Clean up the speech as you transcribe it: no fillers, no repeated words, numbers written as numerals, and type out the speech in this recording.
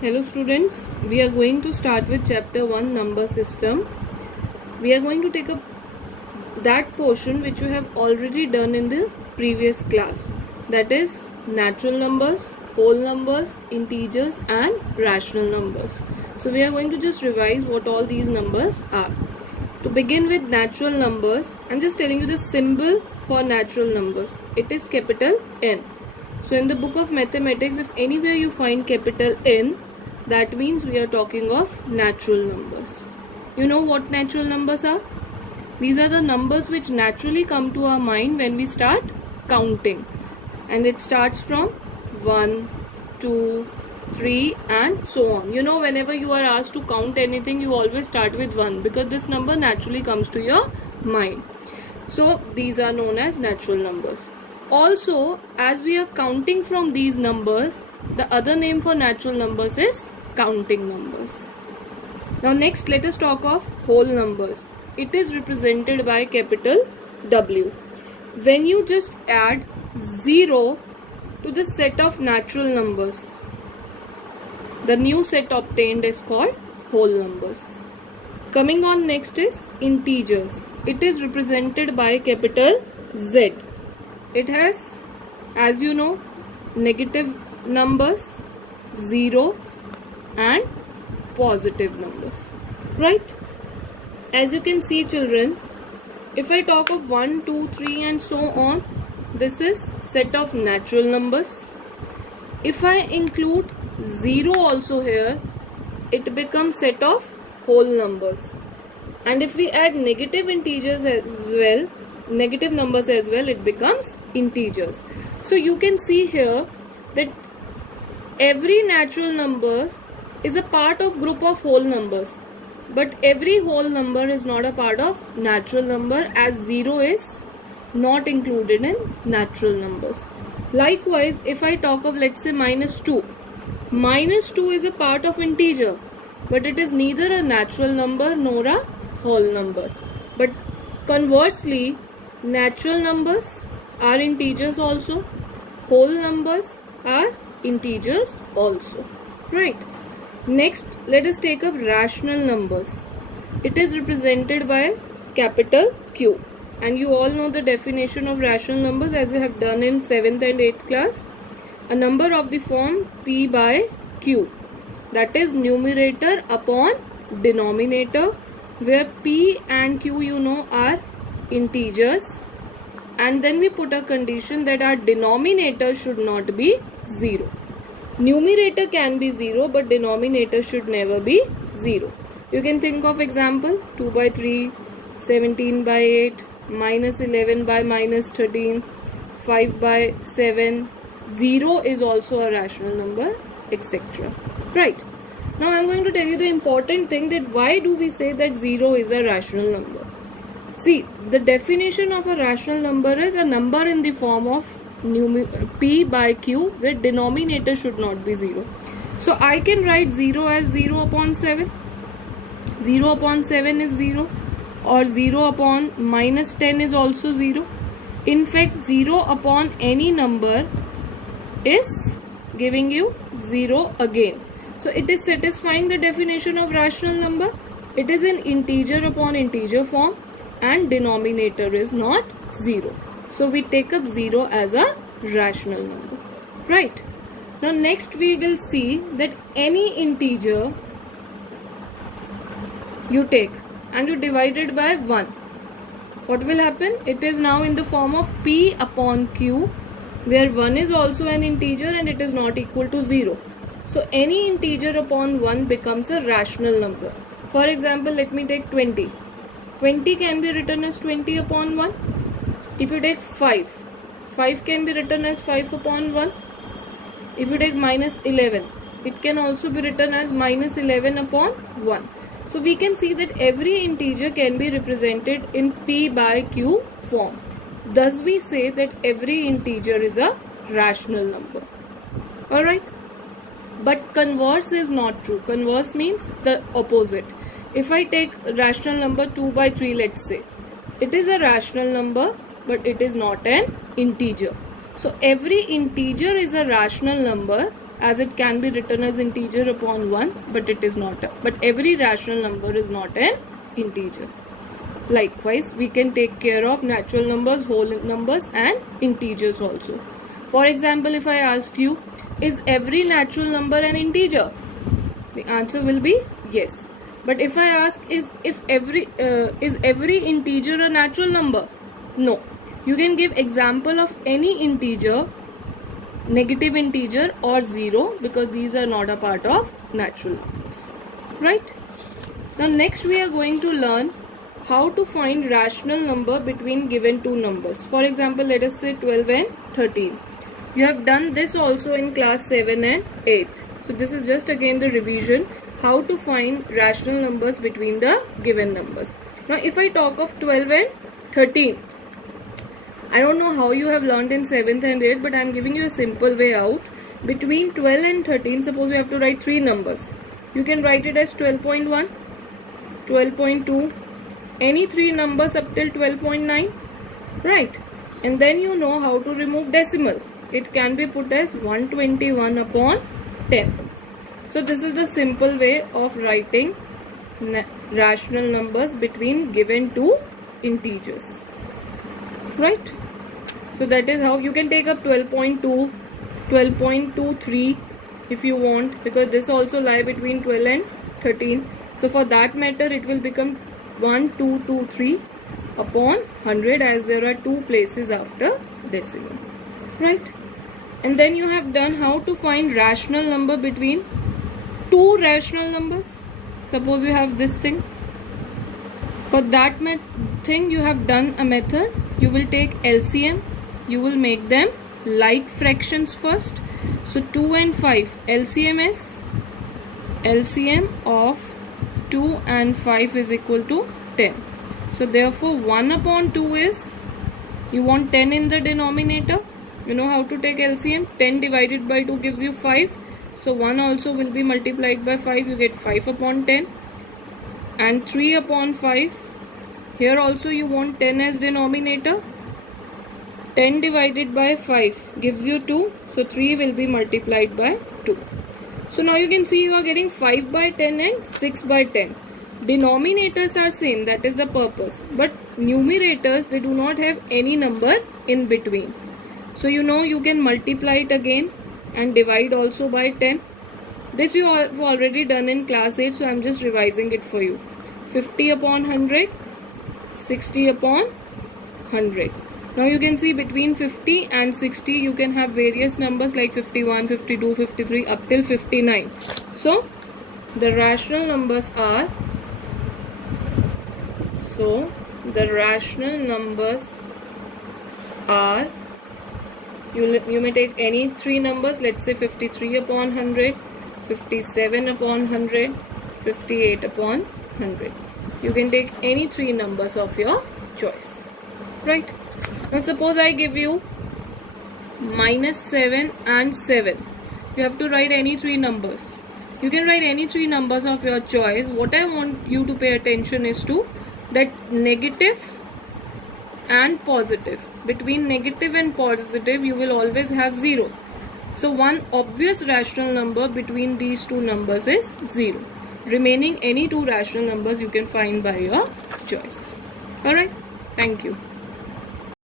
Hello students, we are going to start with chapter 1 number system. We are going to take up that portion which you have already done in the previous class, that is natural numbers, whole numbers, integers and rational numbers. So we are going to just revise what all these numbers are. To begin with natural numbers, I am just telling you the symbol for natural numbers. It is capital N. So in the book of mathematics, if anywhere you find capital N, that means we are talking of natural numbers. You know what natural numbers are? These are the numbers which naturally come to our mind when we start counting. And it starts from 1, 2, 3 and so on. You know, whenever you are asked to count anything, you always start with 1 because this number naturally comes to your mind. So these are known as natural numbers. Also, as we are counting from these numbers, the other name for natural numbers is counting numbers. Now next, let us talk of whole numbers. It is represented by capital W. When you just add 0 to the set of natural numbers, the new set obtained is called whole numbers. Coming on next is integers. It is represented by capital Z. It has, as you know, negative numbers, 0 and positive numbers, right? As you can see, children, if I talk of 1, 2, 3 and so on, this is set of natural numbers. If I include 0 also here, it becomes set of whole numbers. And if we add negative integers as well, negative numbers as well, it becomes integers. So you can see here that every natural number is a part of group of whole numbers, but every whole number is not a part of natural number, as 0 is not included in natural numbers. Likewise, if I talk of, let's say, -2 is a part of integer, but it is neither a natural number nor a whole number. But conversely, natural numbers are integers also, whole numbers are integers also, right? Next, let us take up rational numbers. It is represented by capital Q, and you all know the definition of rational numbers as we have done in 7th and 8th class. A number of the form P by Q, that is numerator upon denominator, where P and Q, you know, are integers, and then we put a condition that our denominator should not be 0. Numerator can be 0, but denominator should never be 0. You can think of example 2 by 3, 17 by 8, -11 by -13, 5 by 7. 0 is also a rational number, etc. Right. Now I am going to tell you the important thing, that why do we say that 0 is a rational number. See, the definition of a rational number is a number in the form of P by Q, where denominator should not be 0. So I can write 0 as 0 upon 7. 0 upon 7 is 0, or 0 upon -10 is also 0. In fact, 0 upon any number is giving you 0 again. So it is satisfying the definition of rational number. It is an integer upon integer form, and denominator is not 0. So we take up 0 as a rational number, right? Now next we will see that any integer you take and you divide it by 1. What will happen? It is now in the form of P upon Q, where 1 is also an integer and it is not equal to 0. So any integer upon 1 becomes a rational number. For example, let me take 20. 20 can be written as 20 upon 1. If you take 5 can be written as 5 upon 1. If you take -11, it can also be written as -11 upon 1. So we can see that every integer can be represented in P by Q form. Thus we say that every integer is a rational number. Alright. But converse is not true. Converse means the opposite. If I take rational number 2 by 3, let's say, it is a rational number, but it is not an integer. So every integer is a rational number as it can be written as integer upon 1, but it is not. But every rational number is not an integer. Likewise, we can take care of natural numbers, whole numbers and integers also. For example, if I ask you, is every natural number an integer? The answer will be yes. But if I ask, is every integer a natural number? No. You can give example of any integer, negative integer or 0, because these are not a part of natural numbers. Right? Now next we are going to learn how to find rational number between given two numbers. For example, let us say 12 and 13. You have done this also in class 7 and 8. So this is just again the revision, how to find rational numbers between the given numbers. Now if I talk of 12 and 13, I don't know how you have learned in 7th and 8th, but I am giving you a simple way out. Between 12 and 13, suppose you have to write 3 numbers. You can write it as 12.1, 12.2, any 3 numbers up till 12.9, right? And then you know how to remove decimal. It can be put as 121 upon 10. So this is the simple way of writing rational numbers between given two integers, right? So that is how you can take up 12.2, 12.23 if you want, because this also lie between 12 and 13. So for that matter it will become 1223 upon 100, as there are 2 places after decimal, right? And then you have done how to find rational number between two rational numbers. Suppose you have this thing. For that thing you have done a method. You will take LCM. You will make them like fractions first. So 2 and 5. LCM is LCM of 2 and 5 is equal to 10. So therefore 1 upon 2 is, you want 10 in the denominator. You know how to take LCM. 10 divided by 2 gives you 5. So 1 also will be multiplied by 5. You get 5 upon 10. And 3 upon 5. Here also you want 10 as denominator. 10 divided by 5 gives you 2. So 3 will be multiplied by 2. So now you can see you are getting 5 by 10 and 6 by 10. Denominators are same, that is the purpose. But numerators, they do not have any number in between. So you know you can multiply it again and divide also by 10. This you have already done in class 8, so I am just revising it for you. 50 upon 100, 60 upon 100. Now you can see between 50 and 60 you can have various numbers like 51, 52, 53 up till 59. So the rational numbers are, you may take any 3 numbers, let's say 53 upon 100, 57 upon 100, 58 upon 100. You can take any 3 numbers of your choice, right? Now suppose I give you -7 and 7. You have to write any 3 numbers. You can write any 3 numbers of your choice. What I want you to pay attention is to that negative and positive. Between negative and positive you will always have 0. So one obvious rational number between these 2 numbers is 0. Remaining any 2 rational numbers you can find by your choice. Alright, thank you.